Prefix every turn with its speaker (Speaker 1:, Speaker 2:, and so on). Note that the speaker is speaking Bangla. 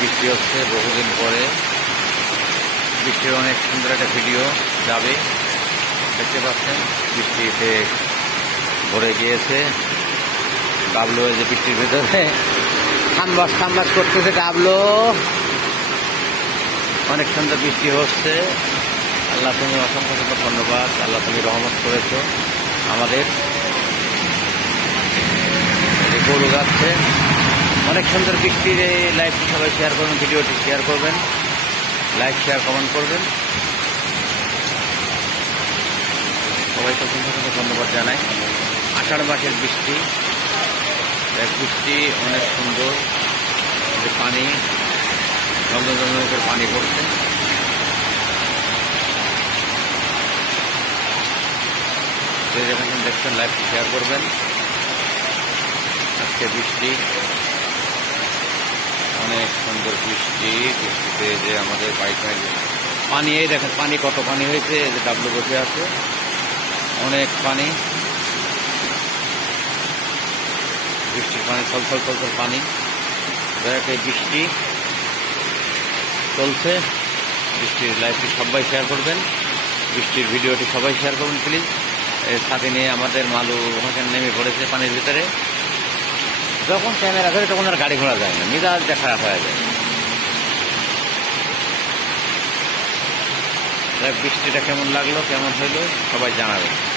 Speaker 1: বৃষ্টি হচ্ছে বহুদিন পরে। বৃষ্টির অনেক সুন্দর একটা ভিডিও যাবে। দেখতে পাচ্ছেন, বৃষ্টিতে ভরে গিয়েছে। ডাবলো যে বৃষ্টির ভেতরে। খানবাস খানবাস করতেছে ডাবলো। অনেক সুন্দর বৃষ্টি হচ্ছে। আল্লাহ তুমি অসংখ্য অসংখ্য ধন্যবাদ। আল্লাহ তুমি রহমত করেছ আমাদের। গরু যাচ্ছে অনেক সুন্দর বৃষ্টির এই লাইভটি সবাই শেয়ার করবেন, ভিডিওটি শেয়ার করবেন লাইক শেয়ার কমেন্ট করবেন। সবাইকে অসংখ্য অসংখ্য ধন্যবাদ জানাই। আষাঢ় মাসের বৃষ্টি বৃষ্টি অনেক সুন্দর পানি জমজমের পানি পড়ছে। দেখছেন লাইভটি শেয়ার করবেন। আজকে বৃষ্টি। সুন্দর বৃষ্টি, বৃষ্টিতে যে আমাদের বাইক পানি, এই দেখেন পানি কত পানি হয়েছে যে ডাবলু বসে আছে। অনেক পানি। বৃষ্টির পানি ছলছল ছলছল পানি। দয়াকে বৃষ্টি চলছে। বৃষ্টির লাইভটি সবাই শেয়ার করবেন। বৃষ্টির ভিডিওটি সবাই শেয়ার করবেন প্লিজ সাথে নিয়ে আমাদের মালু হোসেন নেমে পড়েছে পানির ভিতরে। যখন ক্যামেরা ধরে তখন আর গাড়ি ঘোড়া যায় না মিজাজটা খারাপ হয়ে যায়। বৃষ্টিটা কেমন লাগল কেমন হইল সবাই জানাবেন